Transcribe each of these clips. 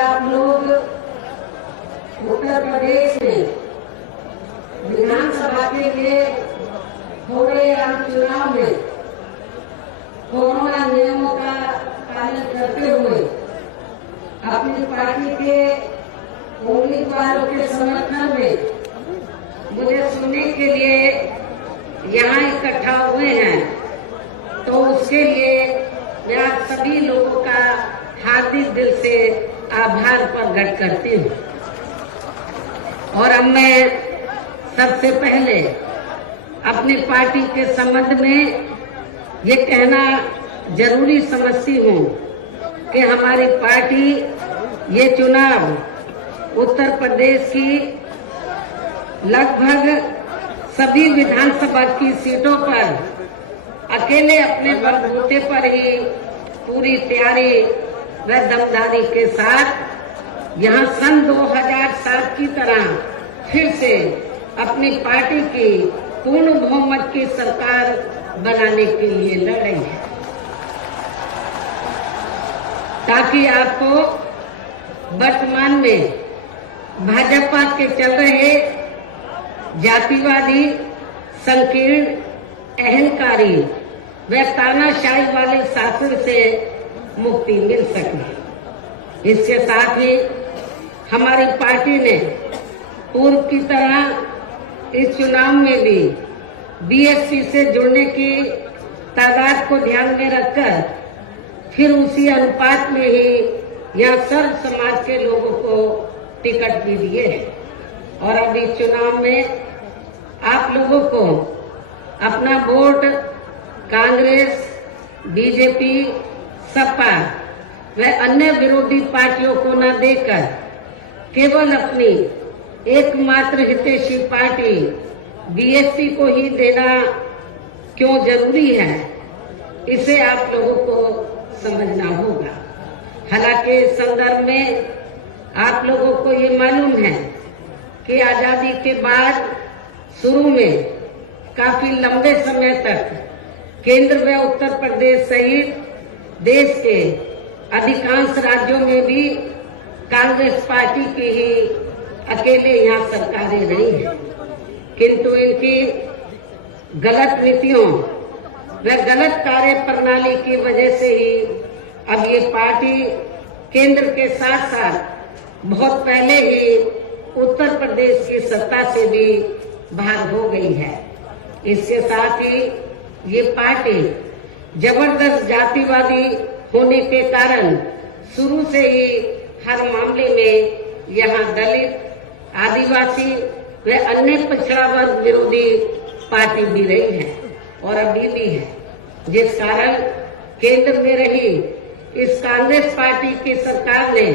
आप लोग उत्तर प्रदेश में विधानसभा के लिए हो रहे आम चुनाव में कोरोना नियमों का पालन करते हुए अपनी पार्टी के उम्मीदवारों के समर्थन में मुझे सुनने के लिए यहाँ इकट्ठा हुए हैं, तो उसके लिए मैं आप सभी लोगों का हार्दिक दिल से आभार प्रकट करती हूँ। और अब मैं सबसे पहले अपनी पार्टी के संबंध में ये कहना जरूरी समझती हूँ कि हमारी पार्टी ये चुनाव उत्तर प्रदेश की लगभग सभी विधानसभा की सीटों पर अकेले अपने बलबूते पर ही पूरी तैयारी व दमदारी के साथ यहाँ सन 2007 की तरह फिर से अपनी पार्टी की पूर्ण बहुमत की सरकार बनाने के लिए लड़ रही है, ताकि आपको वर्तमान में भाजपा के चल रहे जातिवादी, संकीर्ण, अहंकारी व तानाशाही वाले शासन से मुक्ति मिल सके। इसके साथ ही हमारी पार्टी ने पूर्व की तरह इस चुनाव में भी बीएसपी से जुड़ने की तादाद को ध्यान में रखकर फिर उसी अनुपात में ही यहाँ सर्व समाज के लोगों को टिकट भी दिए हैं। और अब इस चुनाव में आप लोगों को अपना वोट कांग्रेस, बीजेपी, सपा व अन्य विरोधी पार्टियों को न देकर केवल अपनी एकमात्र हितैषी पार्टी बीएसपी को ही देना क्यों जरूरी है, इसे आप लोगों को समझना होगा। हालांकि इस संदर्भ में आप लोगों को ये मालूम है कि आजादी के बाद शुरू में काफी लंबे समय तक केंद्र व उत्तर प्रदेश सहित देश के अधिकांश राज्यों में भी कांग्रेस पार्टी की ही अकेले यहाँ सरकारें रही हैं, किंतु इनकी गलत नीतियों व गलत कार्य प्रणाली की वजह से ही अब ये पार्टी केंद्र के साथ साथ बहुत पहले ही उत्तर प्रदेश की सत्ता से भी बाहर हो गई है। इसके साथ ही ये पार्टी जबरदस्त जातिवादी होने के कारण शुरू से ही हर मामले में यहाँ दलित, आदिवासी व अन्य पिछड़ा वर्ग विरोधी पार्टी भी रही है और अभी भी है, जिस कारण केंद्र में रही इस कांग्रेस पार्टी की सरकार ने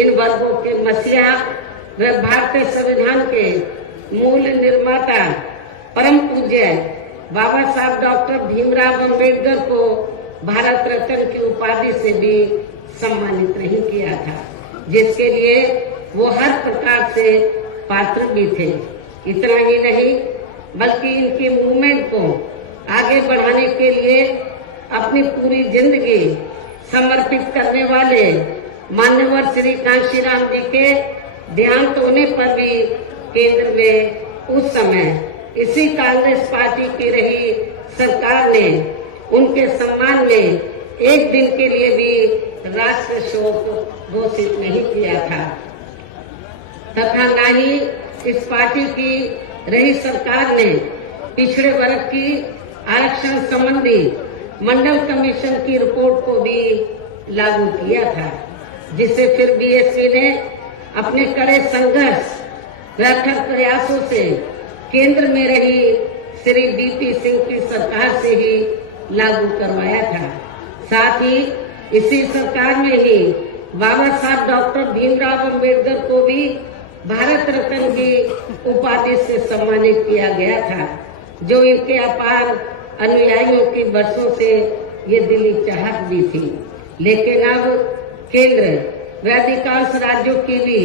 इन वर्गों के मसीहा व भारतीय संविधान के मूल निर्माता परम पूज्य बाबा साहब डॉक्टर भीमराव अम्बेडकर को भारत रत्न की उपाधि से भी सम्मानित नहीं किया था, जिसके लिए वो हर प्रकार से पात्र भी थे। इतना ही नहीं बल्कि इनकी मूवमेंट को आगे बढ़ाने के लिए अपनी पूरी जिंदगी समर्पित करने वाले मान्यवर श्री कांशीराम जी के देहांत होने पर भी केंद्र में उस समय इसी कांग्रेस पार्टी की रही सरकार ने उनके सम्मान में एक दिन के लिए भी राष्ट्र शोक घोषित नहीं किया था, तथा न ही इस पार्टी की रही सरकार ने पिछड़े वर्ग की आरक्षण संबंधी मंडल कमीशन की रिपोर्ट को भी लागू किया था, जिसे फिर बीएसपी ने अपने कड़े संघर्ष व अथक प्रयासों से केंद्र में रही श्री बीपी सिंह की सरकार से ही लागू करवाया था। साथ ही इसी सरकार में ही बाबा साहब डॉक्टर भीमराव अम्बेडकर को भी भारत रत्न की उपाधि से सम्मानित किया गया था, जो इनके अपार अनुयायियों की वर्षों से ये दिली चाहत भी थी। लेकिन अब केंद्र व अधिकांश राज्यों की भी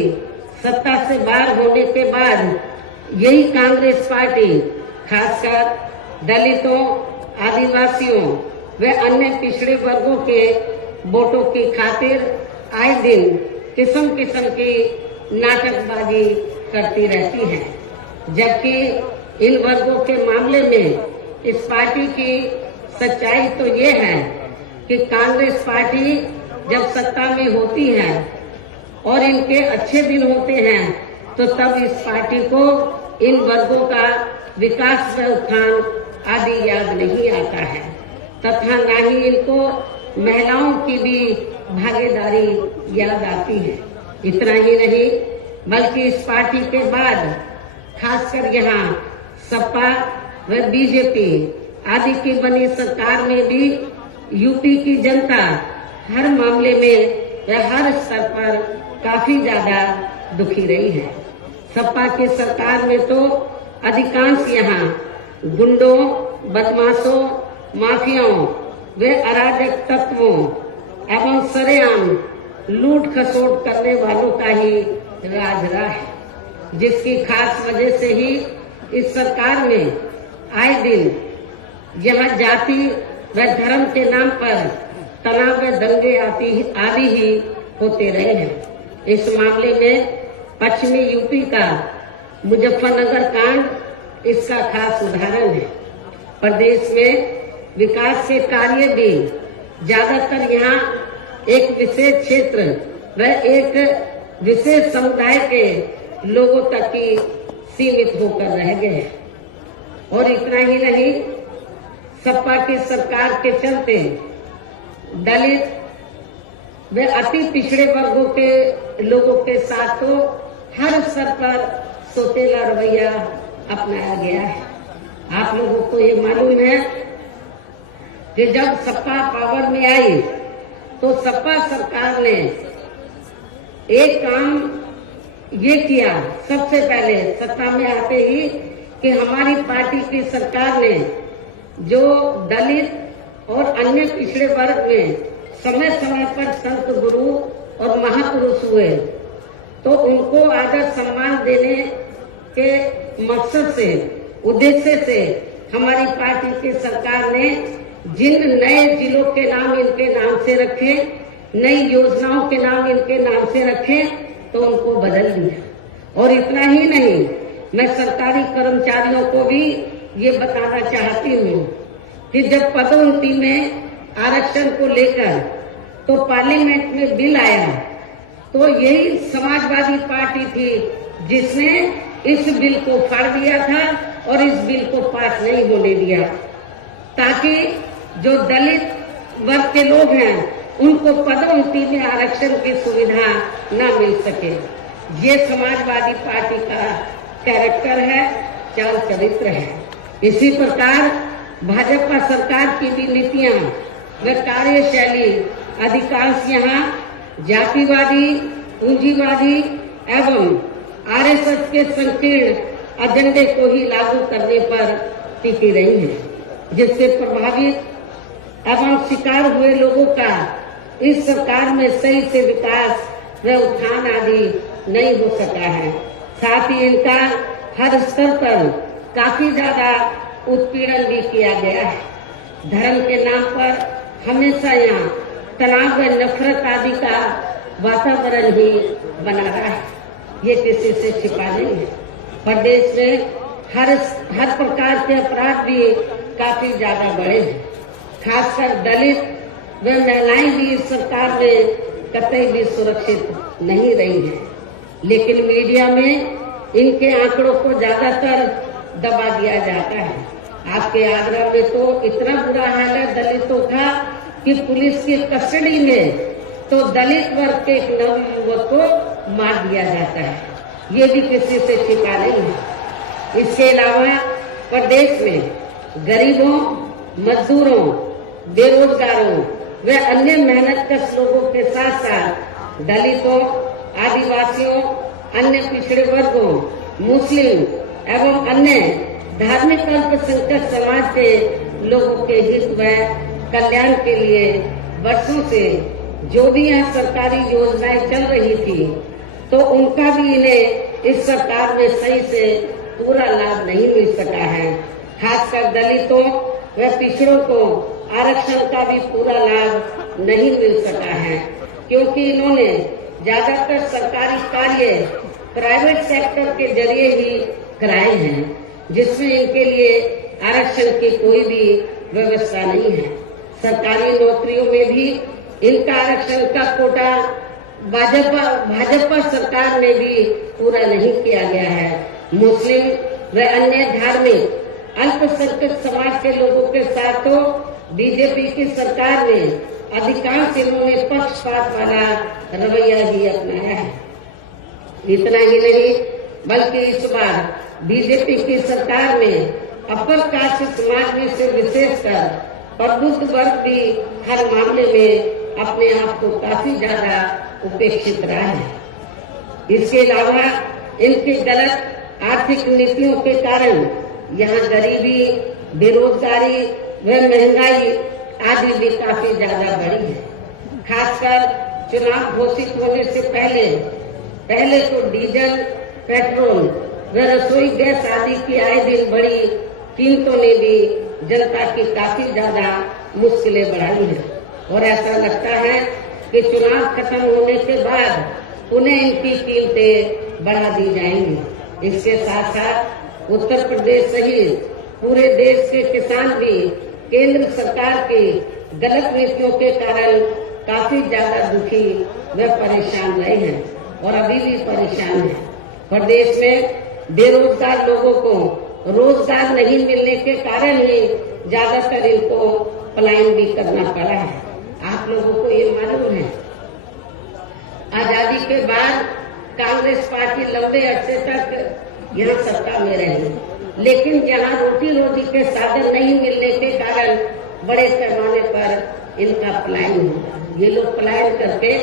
सत्ता से बाहर होने के बाद यही कांग्रेस पार्टी खासकर दलितों, आदिवासियों व अन्य पिछड़े वर्गों के वोटों की खातिर आए दिन किस्म किस्म की नाटकबाजी करती रहती है, जबकि इन वर्गों के मामले में इस पार्टी की सच्चाई तो ये है कि कांग्रेस पार्टी जब सत्ता में होती है और इनके अच्छे दिन होते हैं तो तब इस पार्टी को इन वर्गों का विकास व उत्थान आदि याद नहीं आता है तथा न ही इनको महिलाओं की भी भागीदारी याद आती है। इतना ही नहीं बल्कि इस पार्टी के बाद खासकर यहाँ सपा व बीजेपी आदि की बनी सरकार में भी यूपी की जनता हर मामले में व हर स्तर पर काफी ज्यादा दुखी रही है। सपा की सरकार में तो अधिकांश यहाँ गुंडों, बदमाशों, माफियाओं व अराजक तत्वों एवं सरेआम लूट खसोट करने वालों का ही राज रहा है, जिसकी खास वजह से ही इस सरकार में आए दिन यहाँ जाति व धर्म के नाम पर तनाव व दंगे आदि ही होते रहे हैं। इस मामले में पश्चिमी यूपी का मुजफ्फरनगर कांड इसका खास उदाहरण है। प्रदेश में विकास के कार्य भी ज्यादातर यहाँ एक विशेष क्षेत्र व एक विशेष समुदाय के लोगों तक ही सीमित होकर रह गए। और इतना ही नहीं, सपा की सरकार के चलते दलित व अति पिछड़े वर्गों के लोगों के साथ तो हर स्तर पर सोतेला रवैया अपनाया गया है। आप लोगों को ये मालूम है कि जब सपा पावर में आई तो सपा सरकार ने एक काम ये किया सबसे पहले सत्ता में आते ही कि हमारी पार्टी की सरकार ने जो दलित और अन्य पिछड़े वर्ग में समय समय पर संत गुरु और महापुरुष हुए तो उनको आदर सम्मान देने के मकसद से उद्देश्य से हमारी पार्टी की सरकार ने जिन नए जिलों के नाम इनके नाम से रखे, नई योजनाओं के नाम इनके नाम से रखे तो उनको बदल दिया। और इतना ही नहीं, मैं सरकारी कर्मचारियों को भी ये बताना चाहती हूँ कि जब पदोन्नति में आरक्षण को लेकर तो पार्लियामेंट में बिल आया तो यही समाजवादी पार्टी थी जिसने इस बिल को फाड़ दिया था और इस बिल को पास नहीं होने दिया ताकि जो दलित वर्ग के लोग हैं उनको पदोन्नति में आरक्षण की सुविधा न मिल सके। ये समाजवादी पार्टी का कैरेक्टर है, चाल चरित्र है। इसी प्रकार भाजपा सरकार की भी नीतियां व कार्यशैली अधिकांश यहाँ जातिवादी, पूंजीवादी एवं आरएसएस के संकीर्ण एजेंडे को ही लागू करने पर टिकी रही है, जिससे प्रभावित एवं शिकार हुए लोगों का इस सरकार में सही से विकास व उत्थान आदि नहीं हो सका है। साथ ही इनका हर स्तर पर काफी ज्यादा उत्पीड़न भी किया गया है। धर्म के नाम पर हमेशा यहाँ तनाव व नफरत आदि का वातावरण ही बना रहा है, ये किसी से छिपा नहीं है। प्रदेश में हर प्रकार के अपराध भी काफी ज्यादा बढ़े हैं। खासकर दलित व महिलाएं भी इस सरकार में कतई भी सुरक्षित नहीं रही है, लेकिन मीडिया में इनके आंकड़ों को ज्यादातर दबा दिया जाता है। आपके आगरा में तो इतना बुरा हाल है दलितों का कि पुलिस की कस्टडी में तो दलित वर्ग के एक नवयुवक को मार दिया जाता है, ये भी किसी से छिपा नहीं है। इसके अलावा प्रदेश में गरीबों, मजदूरों, बेरोजगारों व अन्य मेहनतकश लोगों के साथ साथ दलितों, आदिवासियों, अन्य पिछड़े वर्गों, मुस्लिम एवं अन्य धार्मिक अल्पसंख्यक समाज के लोगों के हित व कल्याण के लिए वर्षों से जो भी यहाँ सरकारी योजनाएं चल रही थी तो उनका भी इन्हें इस सरकार में सही से पूरा लाभ नहीं मिल सका है। खासकर दलितों व पिछड़ों को आरक्षण का भी पूरा लाभ नहीं मिल सका है, क्योंकि इन्होंने ज्यादातर सरकारी कार्य प्राइवेट सेक्टर के जरिए ही कराए हैं, जिसमें इनके लिए आरक्षण की कोई भी व्यवस्था नहीं है। सरकारी नौकरियों में भी इनका आरक्षण का कोटा भाजपा सरकार ने भी पूरा नहीं किया गया है। मुस्लिम व अन्य धार्मिक अल्पसंख्यक समाज के लोगों के साथ तो बीजेपी की सरकार ने अधिकांश इन्होंने पक्षपात वाला रवैया ही अपनाया है। इतना ही नहीं बल्कि इस बार बीजेपी की सरकार में अपर कास्ट समाज में से विशेषकर प्रबुद्ध वर्ग भी हर मामले में अपने आप को काफी ज्यादा उपेक्षित रहा है। इसके अलावा इनकी गलत आर्थिक नीतियों के कारण यहाँ गरीबी, बेरोजगारी व महंगाई आदि भी काफी ज्यादा बढ़ी है। खासकर चुनाव घोषित होने से पहले तो डीजल, पेट्रोल व रसोई गैस आदि की आए दिन बढ़ी कीमतों ने भी जनता की काफी ज्यादा मुश्किलें बढ़ाई हैं और ऐसा लगता है कि चुनाव खत्म होने के बाद उन्हें इनकी कीमतें बढ़ा दी जाएंगी। इसके साथ साथ उत्तर प्रदेश सहित पूरे देश के किसान भी केंद्र सरकार की गलत नीतियों के कारण काफी ज्यादा दुखी व परेशान रहे हैं और अभी भी परेशान हैं। प्रदेश में बेरोजगार लोगों को रोजगार नहीं मिलने के कारण ही ज्यादातर इनको पलायन भी करना पड़ा है। आप लोगों को ये मालूम है, आजादी के बाद कांग्रेस पार्टी लंबे अरसे तक यहाँ सत्ता में रही, लेकिन जहाँ रोटी रोटी के साधन नहीं मिलने के कारण बड़े पैमाने पर इनका पलायन हुआ। ये लोग पलायन करके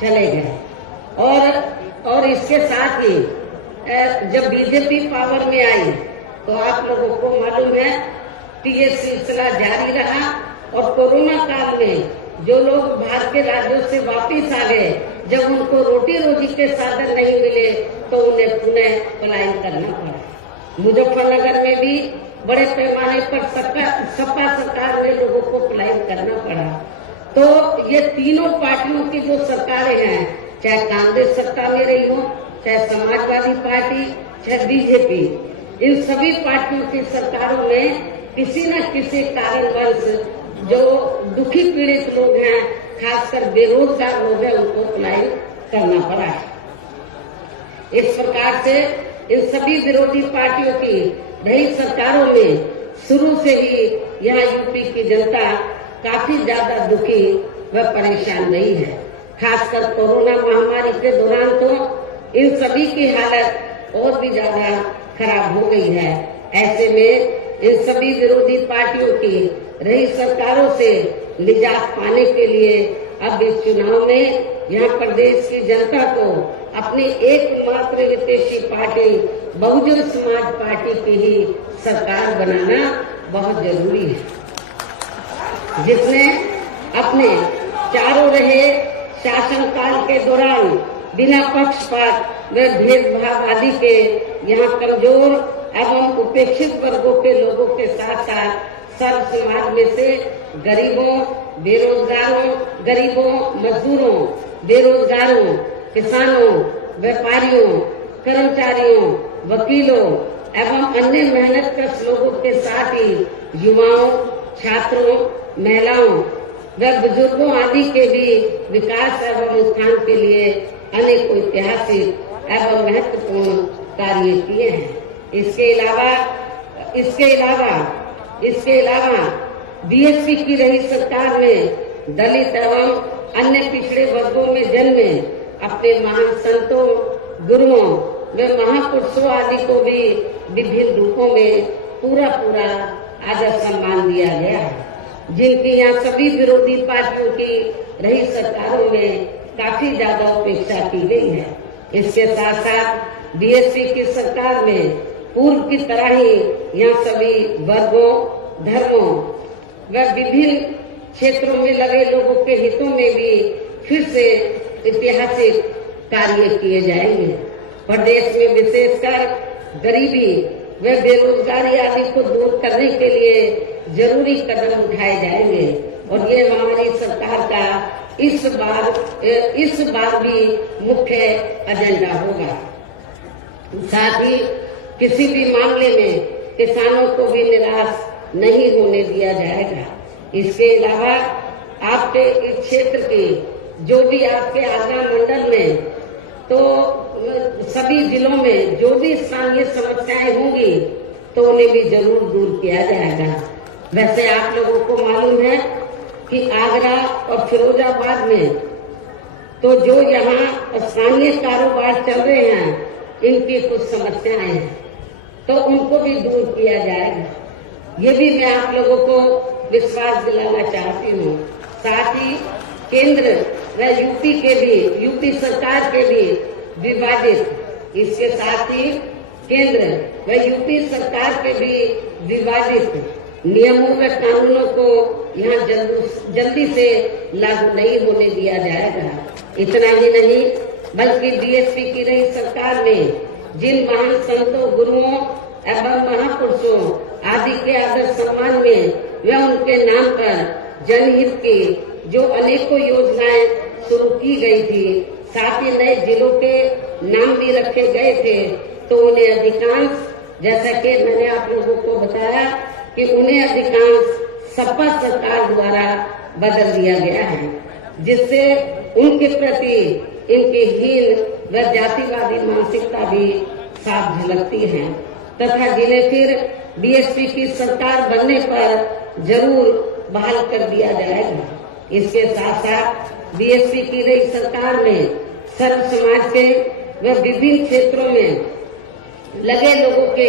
चले गए और इसके साथ ही जब बीजेपी पावर में आई तो आप लोगों को मालूम है कि ये सिलसिला जारी रहा और कोरोना काल में जो लोग बाहर के राज्यों से वापस आ गए, जब उनको रोटी रोजी के साधन नहीं मिले तो उन्हें पुनः पलायन करना पड़ा। मुजफ्फरनगर में भी बड़े पैमाने पर सपा सरकार ने लोगों को पलायन करना पड़ा। तो ये तीनों पार्टियों की जो सरकारें हैं, चाहे कांग्रेस सत्ता में रही हो, चाहे समाजवादी पार्टी, चाहे बीजेपी, इन सभी पार्टियों की सरकारों में किसी न किसी कारणवश जो दुखी पीड़ित लोग हैं, खासकर बेरोजगार लोग हैं, उनको पलायन करना पड़ा है। इस प्रकार से इन सभी विरोधी पार्टियों की रही सरकारों में शुरू से ही यहाँ यूपी की जनता काफी ज्यादा दुखी व परेशान रही है। खासकर कोरोना महामारी के दौरान तो इन सभी की हालत और भी ज्यादा खराब हो गई है। ऐसे में इन सभी विरोधी पार्टियों की रही सरकारों से निजात पाने के लिए अब इस चुनाव में यहाँ प्रदेश की जनता को अपनी एकमात्र विदेशी पार्टी बहुजन समाज पार्टी की ही सरकार बनाना बहुत जरूरी है, जिसने अपने चारों रहे शासनकाल के दौरान बिना पक्षपात व भेदभाव आदि के यहाँ कमजोर एवं उपेक्षित वर्गों के लोगों के साथ साथ सर्व समाज में से गरीबों, मजदूरों, बेरोजगारों, किसानों, व्यापारियों, कर्मचारियों, वकीलों एवं अन्य मेहनतकश लोगों के साथ ही युवाओं, छात्रों, महिलाओं व बुजुर्गों आदि के भी विकास एवं उत्थान के लिए अनेक ऐतिहासिक एवं महत्वपूर्ण कार्य किए हैं। इसके अलावा बीएसपी की रही सरकार में दलित एवं अन्य पिछड़े वर्गों में जन्मे अपने महान संतों, गुरुओं व महापुरुषों आदि को भी विभिन्न रूपों में पूरा आदर सम्मान दिया गया है, जिनकी यहाँ सभी विरोधी पार्टियों की रही सरकारों में काफी ज्यादा उपेक्षा की गई है। इसके साथ साथ बीएसपी की सरकार में पूर्व की तरह ही यहाँ सभी वर्गों, धर्मों व विभिन्न क्षेत्रों में लगे लोगों के हितों में भी फिर से ऐतिहासिक कार्य किए जाएंगे। प्रदेश में विशेषकर गरीबी व बेरोजगारी आदि को दूर करने के लिए जरूरी कदम उठाए जाएंगे और ये हमारी सरकार का इस बार भी मुख्य एजेंडा होगा। साथ ही किसी भी मामले में किसानों को भी निराश नहीं होने दिया जाएगा। इसके अलावा आपके इस क्षेत्र के जो भी आपके आगरा मंडल में तो सभी जिलों में जो भी स्थानीय समस्याएं होंगी तो उन्हें भी जरूर दूर किया जाएगा। वैसे आप लोगों को मालूम है कि आगरा और फिरोजाबाद में तो जो यहाँ स्थानीय कारोबार चल रहे हैं इनकी कुछ समस्याएं हैं तो उनको भी दूर किया जाएगा। ये भी मैं आप लोगों को विश्वास दिलाना चाहती हूँ। साथ ही केंद्र व यूपी सरकार के भी विवादित, इसके साथ ही केंद्र व यूपी सरकार के भी विवादित नियमों व कानूनों को यहाँ जल्दी से लागू नहीं होने दिया जाएगा। इतना ही नहीं बल्कि बीएसपी की रही सरकार ने जिन महान संतों, गुरुओं एवं महापुरुषों आदि के आदर सम्मान में व उनके नाम पर जनहित की जो अनेकों योजनाएं शुरू की गई थी, साथ ही नए जिलों के नाम भी रखे गए थे, तो उन्हें अधिकांश, जैसा कि मैंने आप लोगों को बताया कि उन्हें अधिकांश सपा सरकार द्वारा बदल दिया गया है, जिससे उनके प्रति इनकी हीन व जातिवादी मानसिकता भी साफ झलकती है तथा जिन्हें फिर बीएसपी की सरकार बनने पर जरूर बहाल कर दिया जाएगा। इसके साथ साथ बीएसपी की नई सरकार में सर्व समाज के व विभिन्न क्षेत्रों में लगे लोगों के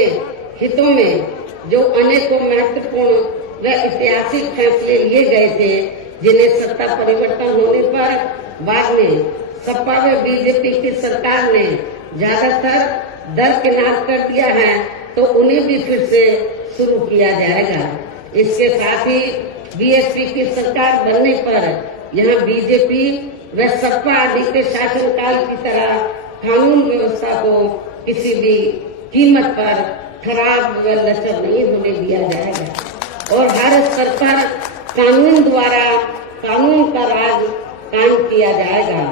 हितों में जो अनेकों महत्वपूर्ण व ऐतिहासिक फैसले लिए गए थे, जिन्हें सत्ता परिवर्तन होने पर बाद में सपा व बीजेपी की सरकार ने ज्यादातर दरकिनार कर दिया है, तो उन्हें भी फिर से शुरू किया जाएगा। इसके साथ ही बीएसपी की सरकार बनने पर यहाँ बीजेपी व सपा आदि के शासनकाल की तरह कानून व्यवस्था को किसी भी कीमत पर खराब व लचर नहीं होने दिया जाएगा और हर स्तर पर कानून द्वारा कानून का राज कायम किया जाएगा।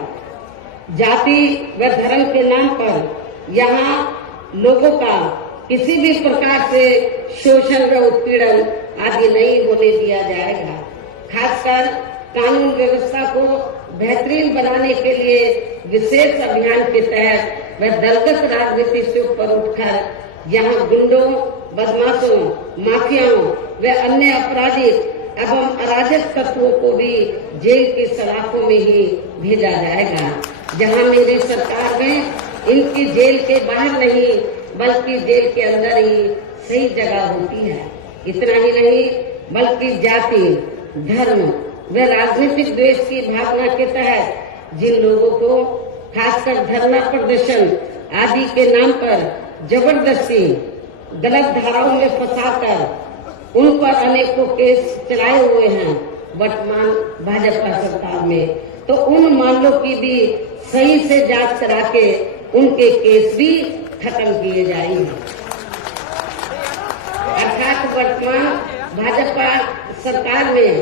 जाति व धर्म के नाम पर यहाँ लोगों का किसी भी प्रकार से शोषण व उत्पीड़न आदि नहीं होने दिया जाएगा। खासकर कानून व्यवस्था को बेहतरीन बनाने के लिए विशेष अभियान के तहत व दलगत राजनीति से ऊपर उठकर यहाँ गुंडों, बदमाशों, माफियाओं व अन्य आपराधिक एवं अराजक तत्वों को भी जेल की सलाखों में ही भेजा जाएगा। जहां मेरी सरकार में इनकी जेल के बाहर नहीं बल्कि जेल के अंदर ही सही जगह होती है। इतना ही नहीं बल्कि जाति, धर्म व राजनीतिक द्वेष की भावना के तहत जिन लोगों को खासकर धरना प्रदर्शन आदि के नाम पर जबरदस्ती गलत धाराओं में फंसाकर उन पर अनेकों केस चलाए हुए हैं वर्तमान भाजपा सरकार में, तो उन मामलों की भी सही से जांच करा के उनके केस भी खत्म किए जाएंगे। अर्थात वर्तमान भाजपा सरकार में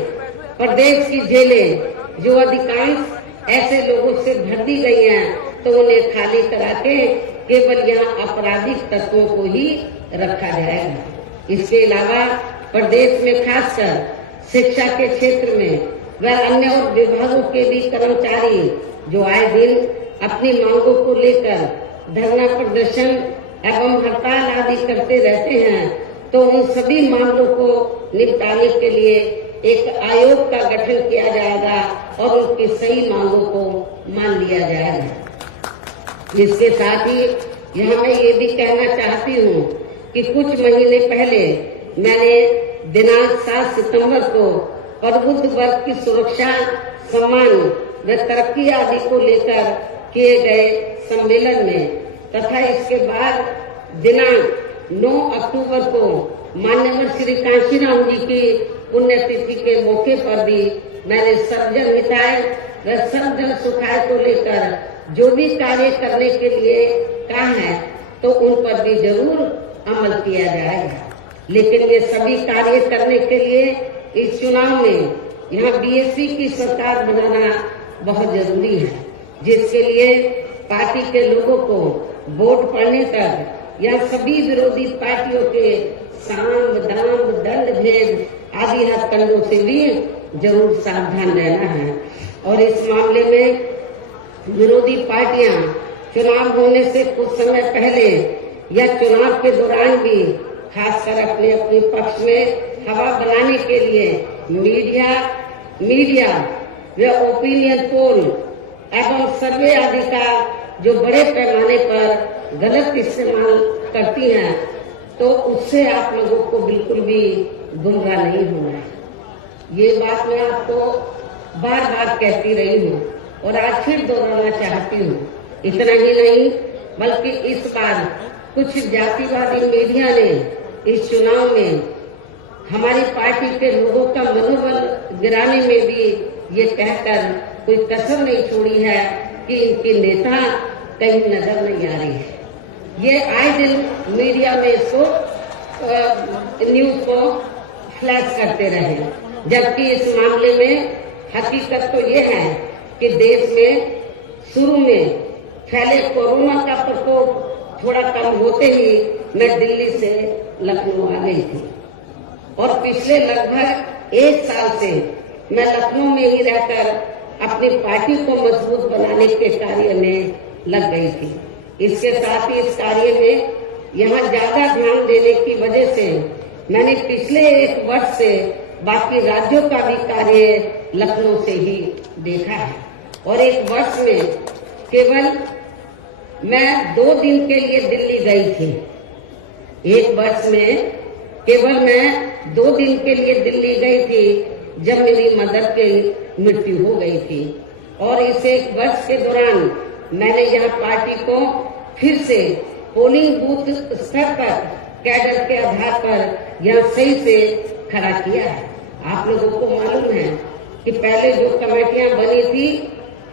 प्रदेश की जेलें जो अधिकांश ऐसे लोगों से भर दी गई हैं, तो उन्हें खाली करा के केवल यहाँ आपराधिक तत्वों को ही रखा जाएगा। इसके अलावा प्रदेश में खासकर शिक्षा के क्षेत्र में व अन्य और विभागों के भी कर्मचारी जो आए दिन अपनी मांगों को लेकर धरना प्रदर्शन एवं हड़ताल आदि करते रहते हैं, तो उन सभी मामलों को निपटाने के लिए एक आयोग का गठन किया जाएगा और उनकी सही मांगों को मान लिया जाएगा। इसके साथ ही यहाँ मैं ये भी कहना चाहती हूँ कि कुछ महीने पहले मैंने दिनांक 7 सितंबर को प्रबुद्ध वर्ग की सुरक्षा, सम्मान व तरक्की आदि को लेकर किए गए सम्मेलन में तथा इसके बाद दिनांक 9 अक्टूबर को माननीय श्री कांशीराम जी की पुण्यतिथि के मौके पर भी मैंने सर्वजन हिताय व सर्वजन सुखाय को लेकर जो भी कार्य करने के लिए कहा है, तो उन पर भी जरूर अमल किया जाएगा। लेकिन ये सभी कार्य करने के लिए इस चुनाव में यहाँ बीएसपी की सरकार बनाना बहुत जरूरी है, जिसके लिए पार्टी के लोगों को वोट पड़ने तक या सभी विरोधी पार्टियों के साम दाम दंड भेद आदि हथकंडों से भी जरूर सावधान रहना है। और इस मामले में विरोधी पार्टियां चुनाव होने से कुछ समय पहले या चुनाव के दौरान भी खासकर अपने अपने पक्ष में हवा बनाने के लिए मीडिया व ओपिनियन पोल एवं सर्वे आदि का जो बड़े पैमाने पर गलत इस्तेमाल करती हैं, तो उससे आप लोगों को बिल्कुल भी गुमराह नहीं होना है। ये बात मैं आपको बार बार कहती रही हूँ और आज फिर दोहराना चाहती हूँ। इतना ही नहीं बल्कि इस बार कुछ जातिवादी मीडिया ने इस चुनाव में हमारी पार्टी के लोगों का मनोबल गिराने में भी ये कहकर कोई कसर नहीं छोड़ी है कि इनके नेता कहीं नजर नहीं आ रही है। ये आए दिन मीडिया में इसको न्यूज को फ्लैश करते रहे, जबकि इस मामले में हकीकत तो ये है कि देश में शुरू में फैले कोरोना का प्रकोप थोड़ा कम होते ही मैं दिल्ली से लखनऊ आ गई थी और पिछले लगभग 1 साल से मैं लखनऊ में ही रहकर अपनी पार्टी को मजबूत बनाने के कार्य में लग गई थी। इसके साथ ही इस कार्य में यहाँ ज्यादा ध्यान देने की वजह से मैंने पिछले 1 वर्ष से बाकी राज्यों का भी कार्य लखनऊ से ही देखा है और 1 वर्ष में केवल मैं 2 दिन के लिए दिल्ली गई थी। 1 वर्ष में केवल मैं 2 दिन के लिए दिल्ली गई थी जब मेरी मदर की मृत्यु हो गई थी और इस 1 वर्ष के दौरान मैंने यहाँ पार्टी को फिर से पोलिंग बूथ स्तर पर कैडर के आधार पर यहाँ सही से खड़ा किया है। आप लोगों को मालूम है कि पहले जो कमेटियां बनी थी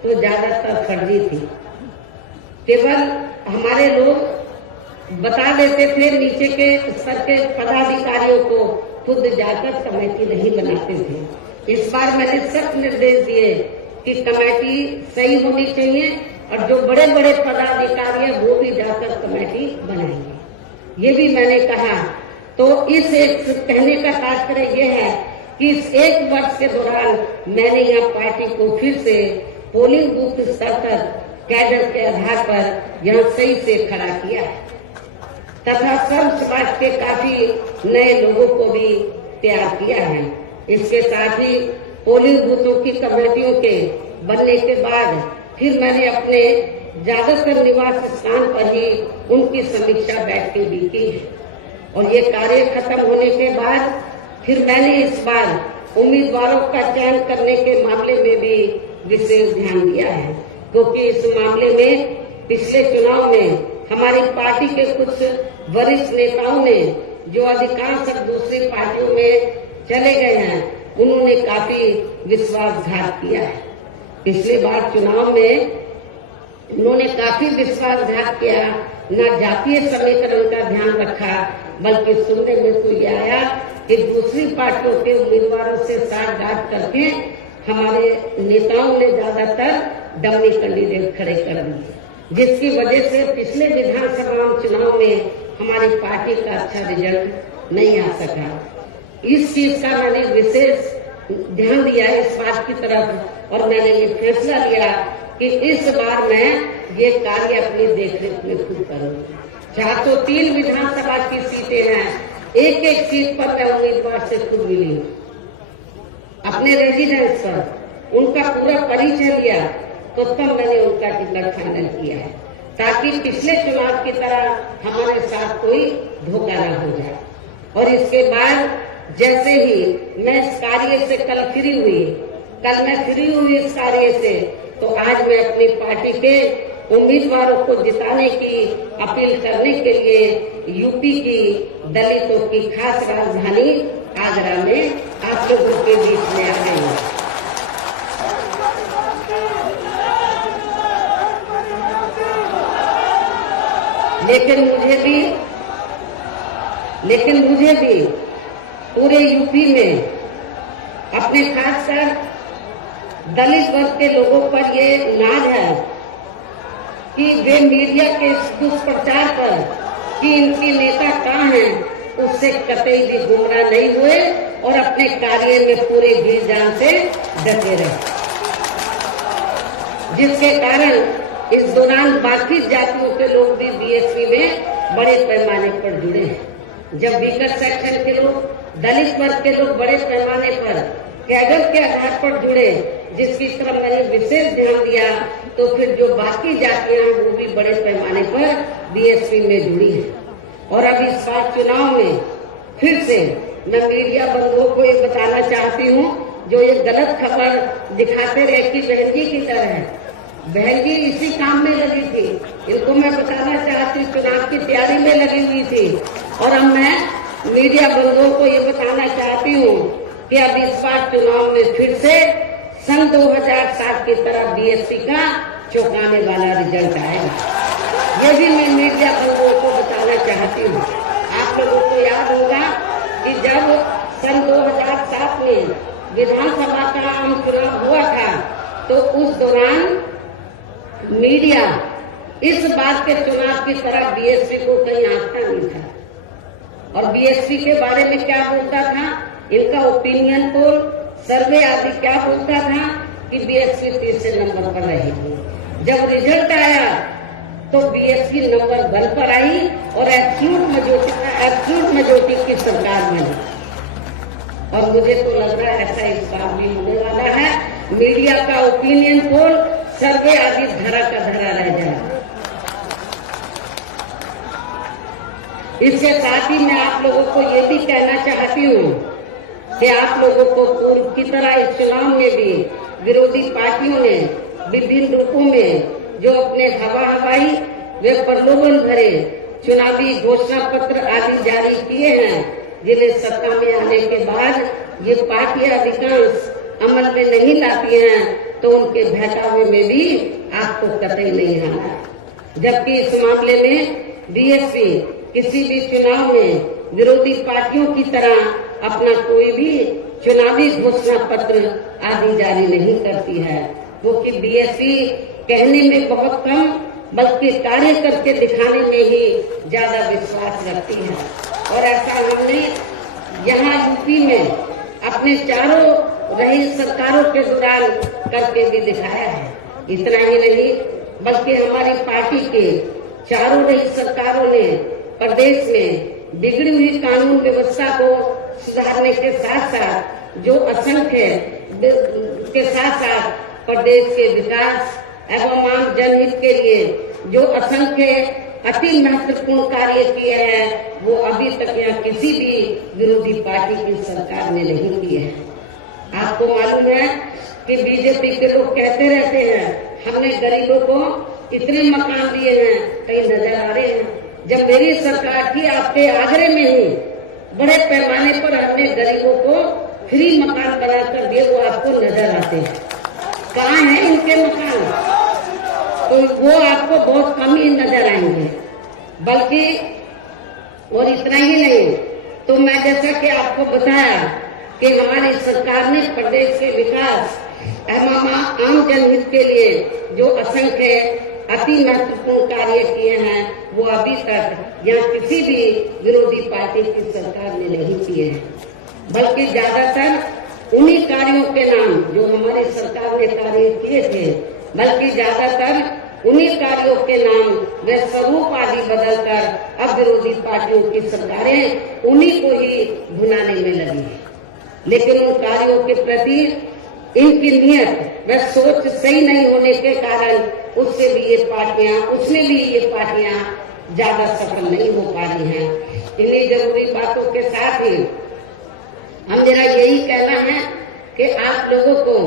तो ज्यादातर फर्जी थी। केवल हमारे लोग बता देते थे, नीचे के स्तर के पदाधिकारियों को खुद जाकर कमेटी नहीं बनाते थे। इस बार मैंने सख्त निर्देश दिए कि कमेटी सही होनी चाहिए और जो बड़े बड़े पदाधिकारी हैं वो भी जाकर कमेटी बनाएंगे, ये भी मैंने कहा। तो इस एक कहने का तात्पर्य ये है कि इस 1 वर्ष के दौरान मैंने यहाँ पार्टी को फिर से पोलिंग बूथ स्तर पर कैडर के आधार पर यहाँ सही से खड़ा किया है तथा सब समाज के काफी नए लोगों को भी तैयार किया है। इसके साथ ही पोलिंग बूथों की कमेटियों के बनने के बाद फिर मैंने अपने ज्यादातर निवास स्थान पर ही उनकी समीक्षा बैठकें भी की है और ये कार्य खत्म होने के बाद फिर मैंने इस बार उम्मीदवारों का चयन करने के मामले में भी विशेष ध्यान दिया है, क्योंकि इस मामले में पिछले चुनाव में हमारी पार्टी के कुछ वरिष्ठ नेताओं ने जो अधिकांश दूसरी पार्टियों में चले गए हैं, उन्होंने काफी विश्वासघात किया है। पिछले बार चुनाव में उन्होंने काफी विश्वासघात किया, न जातीय समीकरण का ध्यान रखा, बल्कि सुनने में तो ये आया कि दूसरी पार्टियों के उम्मीदवारों से साठगांठ करके हमारे नेताओं ने ज्यादातर डमी कैंडिडेट खड़े कर दिए, जिसकी वजह से पिछले विधानसभा चुनाव में हमारी पार्टी का अच्छा रिजल्ट नहीं आ सका। इस चीज का मैंने विशेष ध्यान दिया इस बात की तरफ और मैंने ये फैसला लिया कि इस बार मैं ये कार्य अपनी देखरेख में खुद करूंगा। चाहे तो 3 विधानसभा की सीटें हैं, एक सीट पर मैं उम्मीदवार से खुद मिली हूँ, अपने रेजिडेंस पर उनका पूरा परिचय लिया, तो तब मैंने उनका टिकट फाइनल किया है ताकि पिछले चुनाव की तरह हमारे साथ कोई धोखा न हो जाए। और इसके बाद जैसे ही मैं इस कार्य से कल मैं फ्री हुई इस कार्य से, तो आज मैं अपनी पार्टी के उम्मीदवारों को जिताने की अपील करने के लिए यूपी की दलितों की खास राजधानी आगरा में आप लोगों के बीच में आ गई हूँ। लेकिन मुझे भी पूरे यूपी में अपने खासकर दलित वर्ग के लोगों पर ये नाज है कि वे मीडिया के दुष्प्रचार पर कि इनके नेता कहाँ हैं उससे कतई भी गुमराह नहीं हुए और अपने कार्य में पूरे जी जान से डटे रहे, जिसके कारण इस दौरान बाकी जातियों के लोग भी बीएसपी में बड़े पैमाने पर जुड़े हैं। जब वीकर सेक्शन के लोग, दलित वर्ग के लोग बड़े पैमाने पर कैडर के आधार पर जुड़े, जिसकी तरफ मैंने विशेष ध्यान दिया, तो फिर जो बाकी जातियां हैं वो भी बड़े पैमाने पर बीएसपी में जुड़ी है। और अब इस बार चुनाव में फिर से मैं मीडिया बंधुओं को ये बताना चाहती हूँ, जो ये गलत खबर दिखाते रहे कि बहन जी की तरह है, बहन जी इसी काम में लगी थी, इनको मैं बताना चाहती हूँ चुनाव की तैयारी में लगी हुई थी। और अब मैं मीडिया बंधुओं को ये बताना चाहती हूँ कि अब इस बार चुनाव में फिर से सन 2007 की तरह बीएसपी का चौंकाने वाला रिजल्ट आएगा। ये भी मैं मीडिया बंधुओं को बताना चाहती हूँ। आप लोगों को याद होगा कि जब सन 2007 में विधानसभा का आम चुनाव हुआ था, तो उस दौरान मीडिया इस बात के चुनाव की तरह बीएसपी को कहीं आंकता नहीं था। और बीएसपी के बारे में क्या बोलता था, इनका ओपिनियन पोल, सर्वे आदि क्या बोलता था कि बीएसपी तीसरे नंबर पर रहेगी। जब रिजल्ट आया तो बीएसपी नंबर 1 पर आई और एब्सोल्यूट मेजॉरिटी की सरकार बनी। और मुझे तो लग रहा है ऐसा इस बार भी होने वाला है। मीडिया का ओपिनियन पोल, सर्वे आदि धरा का धरा रह जाए। इसके साथ ही मैं आप लोगों को ये भी कहना चाहती हूँ कि आप लोगों को पूर्व की तरह इस चुनाव में भी विरोधी पार्टियों ने विभिन्न रूपों में जो अपने हवाई व प्रलोभन भरे चुनावी घोषणा पत्र आदि जारी किए हैं, जिन्हें सत्ता में आने के बाद ये पार्टियां अधिकांश अमल में नहीं लाती हैं, तो उनके बहकावे में भी आपको कतई नहीं आना। जबकि इस मामले में बीएसपी किसी भी चुनाव में विरोधी पार्टियों की तरह अपना कोई भी चुनावी घोषणा पत्र आदि जारी नहीं करती है, क्योंकि बीएसपी कहने में बहुत कम बल्कि कार्य करके दिखाने में ही ज्यादा विश्वास रखती है। और ऐसा हमने यहाँ यूपी में अपने चारों रही सरकारों के दौरान करके भी दिखाया है। इतना ही नहीं बल्कि हमारी पार्टी के चारों रही सरकारों ने प्रदेश में बिगड़ी हुई कानून व्यवस्था को सुधारने के साथ साथ जो असंख्य के साथ साथ प्रदेश के विकास एवं आम जनहित के लिए जो असंख्य अति महत्वपूर्ण कार्य किए हैं, वो अभी तक यहाँ किसी भी विरोधी पार्टी की सरकार ने नहीं किए हैं। आपको मालूम है कि बीजेपी के लोग कहते रहते हैं हमने गरीबों को इतने मकान दिए हैं, कई नजर आ रहे हैं। जब मेरी सरकार थी आपके आगरे में ही बड़े पैमाने पर हमने गरीबों को फ्री मकान बनाकर दिए, वो आपको नजर आते हैं। कहाँ हैं इनके मकान? तो वो आपको बहुत कम ही नजर आएंगे। बल्कि और इतना ही नहीं, तो मैं जैसा कि आपको बताया कि हमारी सरकार ने प्रदेश के विकास एवं आम जनहित के लिए जो असंख्य अति महत्वपूर्ण कार्य किए हैं, वो अभी तक यहाँ किसी भी विरोधी पार्टी की सरकार ने नहीं किए हैं। बल्कि ज्यादातर उन्हीं कार्यों के नाम जो हमारी सरकार ने कार्य किए थे, बल्कि ज्यादातर उन्हीं कार्यों के नाम व स्वरूप आदि बदलकर अब विरोधी पार्टियों की सरकारें उन्हीं को ही भुनाने में लगी है। लेकिन उन कार्यों के प्रति इनकी नियत व सोच सही नहीं होने के कारण उसमें भी ये पार्टियां ज्यादा सफल नहीं हो पा रही हैं। इन्हीं जरूरी बातों के साथ ही हम मेरा यही कहना है कि आप लोगों को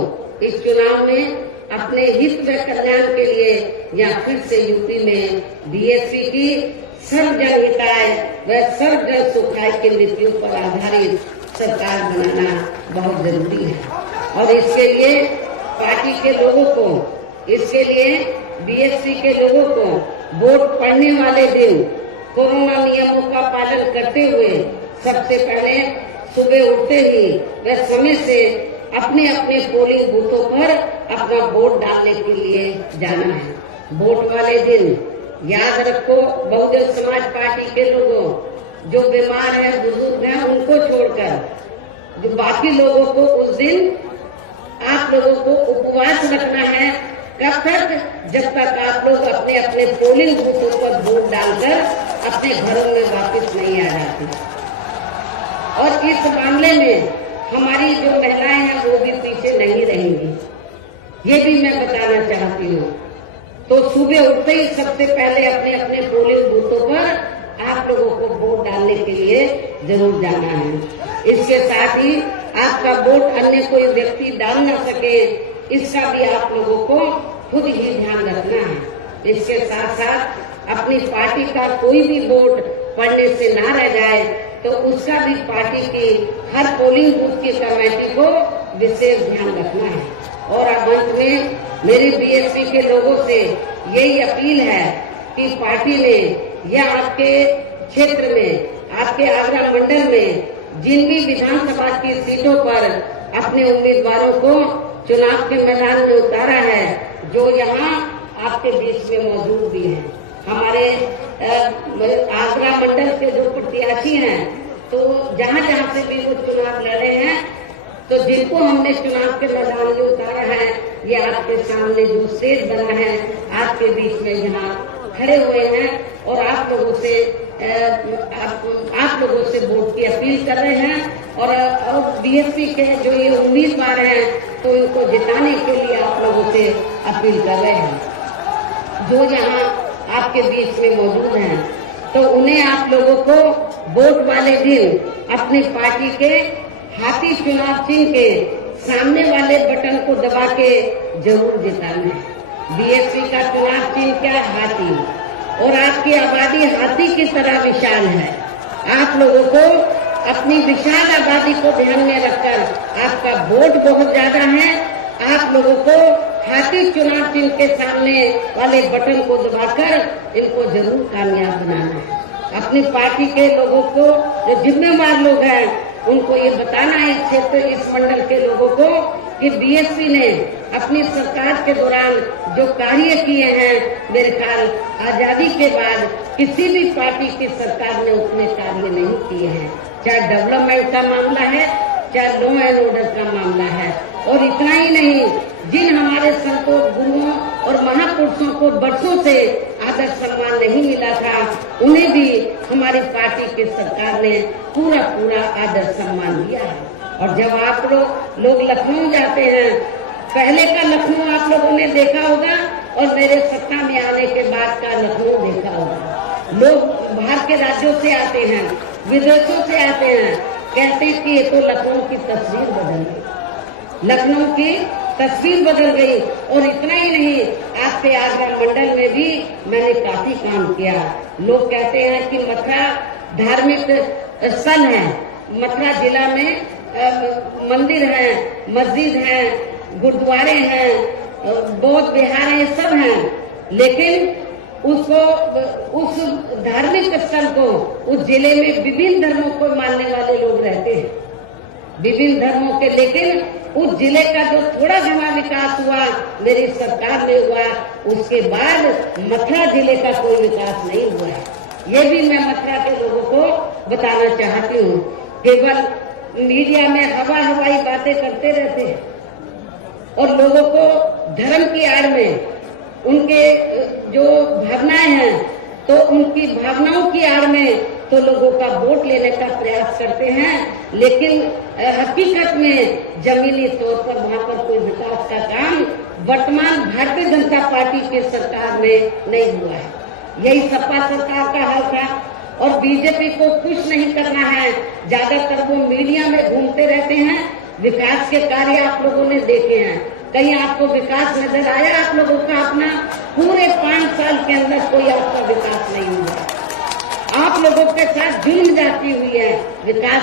इस चुनाव में अपने हित व कल्याण के लिए या फिर से यूपी में बीएसपी की सर्वजन हिताय व सर्वजन सुखाय की नीतियों पर आधारित सरकार बनाना बहुत जरूरी है। और इसके लिए पार्टी के लोगों को, इसके लिए बीएसपी के लोगों को वोट पड़ने वाले दिन कोरोना नियमों का पालन करते हुए सबसे पहले सुबह उठते ही व समय से अपने अपने पोलिंग बूथों पर अपना वोट डालने के लिए जाना है। वोट वाले दिन याद रखो, बहुजन समाज पार्टी के लोगों, जो बीमार हैं, बुजुर्ग हैं, उनको छोड़कर जो बाकी लोगों को उस दिन आप लोगों को उपवास रखना है। कब तक? जब तक आप लोग अपने अपने पोलिंग बूथों पर वोट डालकर अपने घरों में वापस नहीं आ जाते। और इस मामले में हमारी जो महिलाएं हैं वो भी पीछे नहीं रहेंगी, ये भी मैं बताना चाहती हूँ। तो सुबह उठते ही सबसे पहले अपने अपने पोलिंग बूथों पर आप लोगों को वोट डालने के लिए जरूर जाना है। इसके साथ ही आपका वोट अन्य कोई व्यक्ति डाल न सके, इसका भी आप लोगों को खुद ही ध्यान रखना है। इसके साथ साथ अपनी पार्टी का कोई भी वोट पड़ने से ना रह जाए, तो उसका भी पार्टी की हर पोलिंग बूथ की कमेटी को विशेष ध्यान रखना है। और अब अंत में मेरी बीएसपी के लोगों से यही अपील है कि पार्टी ने या आपके क्षेत्र में, आपके आगरा मंडल में जिन भी विधानसभा की सीटों पर अपने उम्मीदवारों को चुनाव के मैदान में उतारा है, जो यहाँ आपके बीच में मौजूद भी हैं। हमारे आगरा मंडल के जो प्रत्याशी हैं, तो जहाँ जहाँ से भी वो चुनाव लड़े हैं, तो जिनको हमने चुनाव के मैदान में उतारा है, ये आपके सामने जो स्टेज बना है, आपके बीच में यहाँ खड़े हुए हैं और आप लोगों से वोट की अपील कर रहे हैं। और बीएसपी के जो ये उम्मीदवार हैं, तो इनको जिताने के लिए आप लोगों से अपील कर रहे हैं। जो यहाँ आपके बीच में मौजूद हैं, तो उन्हें आप लोगों को वोट वाले दिन अपनी पार्टी के हाथी चुनाव चिन्ह के सामने वाले बटन को दबा के जरूर जिताना है। बीएसपी का चुनाव चिन्ह क्या है? हाथी। और आपकी आबादी हाथी की तरह विशाल है। आप लोगों को अपनी विशाल आबादी को ध्यान में रखकर, आपका वोट बहुत ज्यादा है, आप लोगों को हाथी चुनाव चिन्ह के सामने वाले बटन को दबाकर इनको जरूर कामयाब बनाना है। अपनी पार्टी के लोगों को, जो जिम्मेदार लोग हैं, उनको ये बताना है, इस क्षेत्र, इस मंडल के लोगों को, कि बीएसपी ने अपनी सरकार के दौरान जो कार्य किए हैं, मेरे ख्याल आजादी के बाद किसी भी पार्टी की सरकार ने उतने कार्य नहीं किए हैं। चाहे डेवलपमेंट का मामला है, चाहे लॉ एंड ऑर्डर का मामला है। और इतना ही नहीं, जिन हमारे संतों, गुरुओं और महापुरुषों को बरसों से आदर सम्मान नहीं मिला था, उन्हें भी हमारी पार्टी की सरकार ने पूरा पूरा आदर सम्मान दिया है। और जब आप लोग लखनऊ जाते हैं, पहले का लखनऊ आप लोगों ने देखा होगा और मेरे सत्ता में आने के बाद का लखनऊ देखा होगा। लोग बाहर के राज्यों से आते हैं, विदेशों से आते हैं, कहते हैं कि ये तो लखनऊ की तस्वीर बदल गई, लखनऊ की तस्वीर बदल गई। और इतना ही नहीं, आपके आगरा मंडल में भी मैंने काफी काम किया। लोग कहते हैं कि मथुरा धार्मिक स्थल है, मथुरा जिला में मंदिर है, मस्जिद है, गुरुद्वारे हैं, बौद्ध विहार है, सब हैं, लेकिन उस धार्मिक स्थल को, उस जिले में विभिन्न धर्मों को मानने वाले लोग रहते हैं, विभिन्न धर्मों के, लेकिन उस जिले का जो थोड़ा घना विकास हुआ मेरी सरकार में हुआ, उसके बाद मथुरा जिले का कोई विकास नहीं हुआ है। ये भी मैं मथुरा के लोगों को बताना चाहती हूँ। केवल मीडिया में हवाई बातें करते रहते हैं और लोगों को धर्म की आड़ में उनके जो भावनाएं हैं, तो उनकी भावनाओं की आड़ में तो लोगों का वोट लेने का प्रयास करते हैं, लेकिन हकीकत में जमीनी तौर पर वहाँ पर कोई विकास का काम वर्तमान भारतीय जनता पार्टी की सरकार में नहीं हुआ है। यही सपा सरकार का हाल था। और बीजेपी को कुछ नहीं करना है, ज्यादातर वो मीडिया में घूमते रहते हैं। विकास के कार्य आप लोगों ने देखे हैं, कहीं आपको विकास नजर आया आप लोगों का? अपना पूरे 5 साल के अंदर कोई आपका विकास नहीं हुआ। आप लोगों के साथ जुल्म जाती हुई है। विकास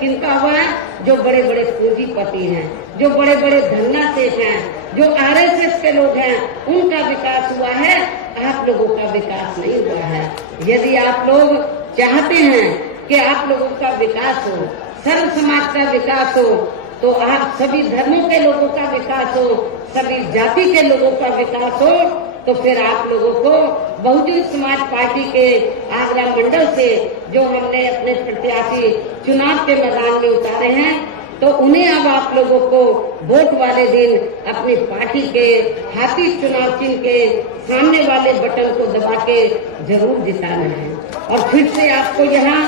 किनका हुआ है? जो बड़े बड़े पूंजीपति हैं, जो बड़े बड़े धन्ना सेठ हैं, जो आरएसएस के लोग हैं, उनका विकास हुआ है। आप लोगों का विकास नहीं हुआ है। यदि आप लोग चाहते हैं कि आप लोगों का विकास हो, सर्व समाज का विकास हो, तो आप सभी धर्मों के लोगों का विकास हो, सभी जाति के लोगों का विकास हो, तो फिर आप लोगों को बहुजन समाज पार्टी के आगरा मंडल से जो हमने अपने प्रत्याशी चुनाव के मैदान में उतारे हैं, तो उन्हें अब आप लोगों को वोट वाले दिन अपनी पार्टी के हाथी चुनाव चिन्ह के सामने वाले बटन को दबा के जरूर जिताना है। और फिर से आपको यहाँ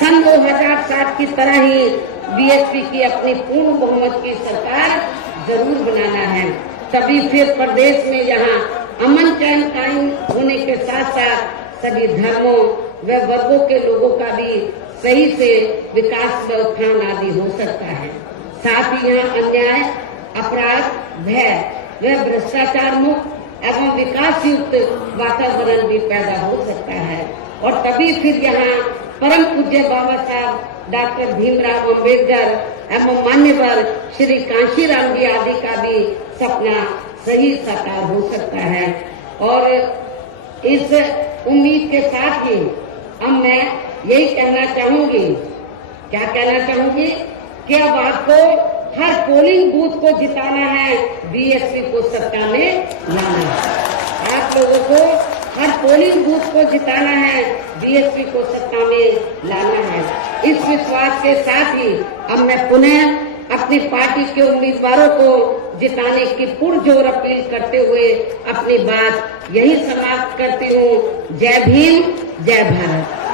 सन 2007 की तरह ही बीएसपी की अपनी पूर्ण बहुमत की सरकार जरूर बनाना है। तभी फिर प्रदेश में यहाँ अमन चैन कायम होने के साथ साथ सभी धर्मों व वर्गों के लोगों का भी सही से विकास व उत्थान आदि हो सकता है। साथ ही यहाँ अन्याय, अपराध, भय व भ्रष्टाचार मुक्त एवं विकास युक्त वातावरण भी पैदा हो सकता है। और तभी फिर यहाँ परम पूज्य बाबा साहब डॉक्टर भीमराव अंबेडकर एवं मान्यवर श्री कांशीराम जी आदि का भी सपना सही साकार हो सकता है। और इस उम्मीद के साथ ही अब मैं यही कहना चाहूंगी, क्या कहना चाहूंगी कि अब आपको हर पोलिंग बूथ को जिताना है, बीएसपी को सत्ता में लाना है। आप लोगों को हर पोलिंग बूथ को जिताना है, बीएसपी को सत्ता में लाना है। इस विश्वास के साथ ही अब मैं पुनः अपनी पार्टी के उम्मीदवारों को जिताने की पुरजोर अपील करते हुए अपनी बात यही समाप्त करती हूँ। जय भीम, जय भारत।